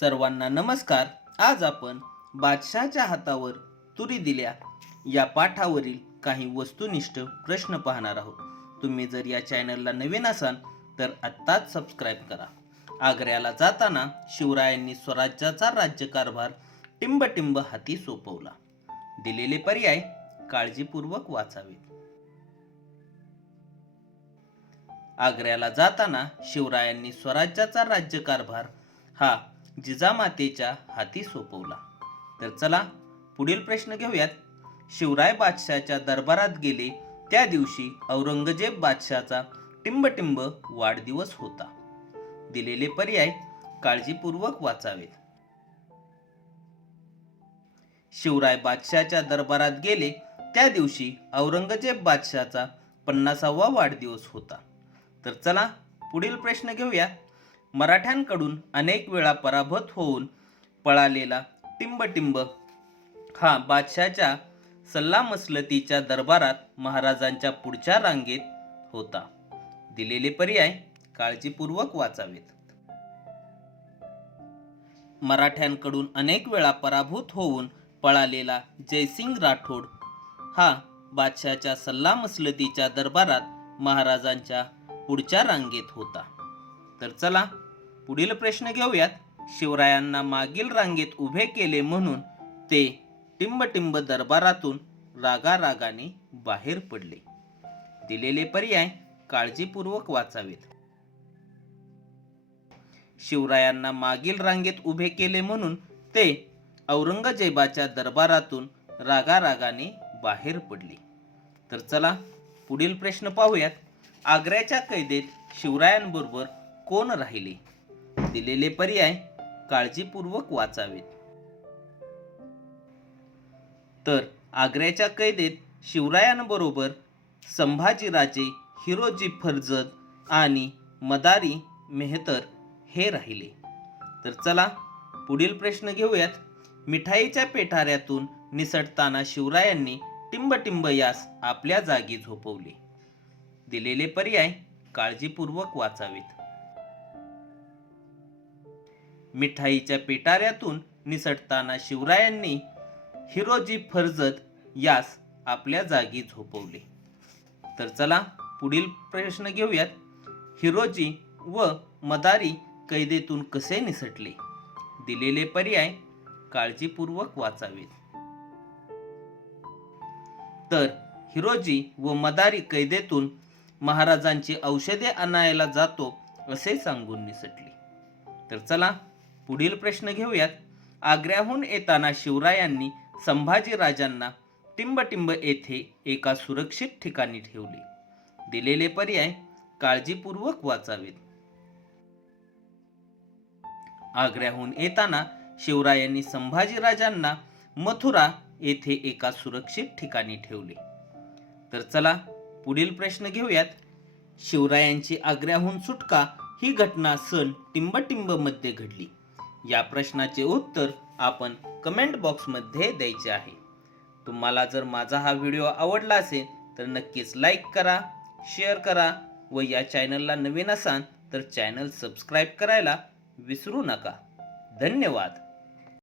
सर्वांना नमस्कार. आज आपण बादशाहच्या हातावर तुरी दिल्या. या पाठावरील काही वस्तुनिष्ठ प्रश्न पाहणार आहोत. तुम्ही जर या चॅनलला नवीन असाल तर आत्ताच सबस्क्राईब करा. आग्र्याला जाताना शिवरायांनी स्वराज्याचा राज्यकारभार टिंबटिंब हाती सोपवला. दिलेले पर्याय काळजीपूर्वक वाचावेत आग्र्याला जाताना शिवरायांनी स्वराज्याचा राज्यकारभार हा जिजामातेच्या हाती सोपवला. तर चला पुढील प्रश्न घेऊयात. शिवराय बादशाच्या दरबारात गेले त्या दिवशी औरंगजेब बादशाचा टिंबटिंब वाढदिवस होता. दिलेले पर्याय काळजीपूर्वक वाचावेत. शिवराय बादशाच्या दरबारात गेले त्या दिवशी औरंगजेब बादशाचा पन्नासावा वाढदिवस होता. तर चला पुढील प्रश्न घेऊया. मराठ्यांकडून अनेक वेळा पराभूत होऊन पळालेला टिंबटिंब हा बादशाच्या सल्लामसलतीच्या दरबारात महाराजांच्या पुढच्या रांगेत होता. दिलेले पर्याय काळजीपूर्वक वाचावेत. मराठ्यांकडून अनेक वेळा पराभूत होऊन पळालेला जयसिंग राठोड हा बादशाच्या सल्लामसलतीच्या दरबारात महाराजांच्या पुढच्या रांगेत होता. तर चला पुढील प्रश्न घेऊयात. शिवरायांना मागील रांगेत उभे केले म्हणून ते टिंबटिंब दरबारातून रागारागाने बाहेर पडले. दिलेले पर्याय काळजीपूर्वक वाचावेत. शिवरायांना मागील रांगेत उभे केले म्हणून ते औरंगजेबाच्या दरबारातून रागारागाने बाहेर पडले. तर चला पुढील प्रश्न पाहूयात. आग्र्याच्या कैदेत शिवरायांबरोबर कोण राहिले? दिलेले पर्याय काळजीपूर्वक वाचावेत. तर आग्र्याच्या कैदेत शिवरायांबरोबर संभाजीराजे हिरोजी फर्जद आणि मदारी मेहतर हे राहिले. तर चला पुढील प्रश्न घेऊयात. मिठाईच्या पेठाऱ्यातून निसटताना शिवरायांनी टिंबटिंब यास आपल्या जागी झोपवले. दिलेले पर्याय काळजीपूर्वक वाचावेत. मिठाईच्या पेटाऱ्यातून निसटताना शिवरायांनी हिरोजी फर्जत यास आपल्या जागी झोपवले. तर चला पुढील प्रश्न घेऊयात. हिरोजी व मदारी कैदेतून कसे निसटले? दिलेले पर्याय काळजीपूर्वक वाचावेत. तर हिरोजी व मदारी कैदेतून महाराजांची औषधे आणायला जातो असे सांगून निसटले. तर चला पुढील प्रश्न घेऊयात. आग्र्याहून येताना शिवरायांनी संभाजीराजांना टिंबटिंब येथे एका सुरक्षित ठिकाणी ठेवले. दिलेले पर्याय काळजीपूर्वक वाचावेत. आग्र्याहून येताना शिवरायांनी संभाजीराजांना मथुरा येथे एका सुरक्षित ठिकाणी ठेवले. तर चला पुढील प्रश्न घेऊयात. शिवरायांची आग्र्याहून सुटका ही घटना सन टिंबटिंबमध्ये घडली. या प्रश्नाचे उत्तर आपण कमेंट बॉक्समध्ये द्यायचे आहे. तुम्हाला जर माझा हा व्हिडिओ आवडला असेल तर नक्कीच लाईक करा शेअर करा व या चॅनलला नवीन असाल तर चॅनल सबस्क्राईब करायला विसरू नका. धन्यवाद.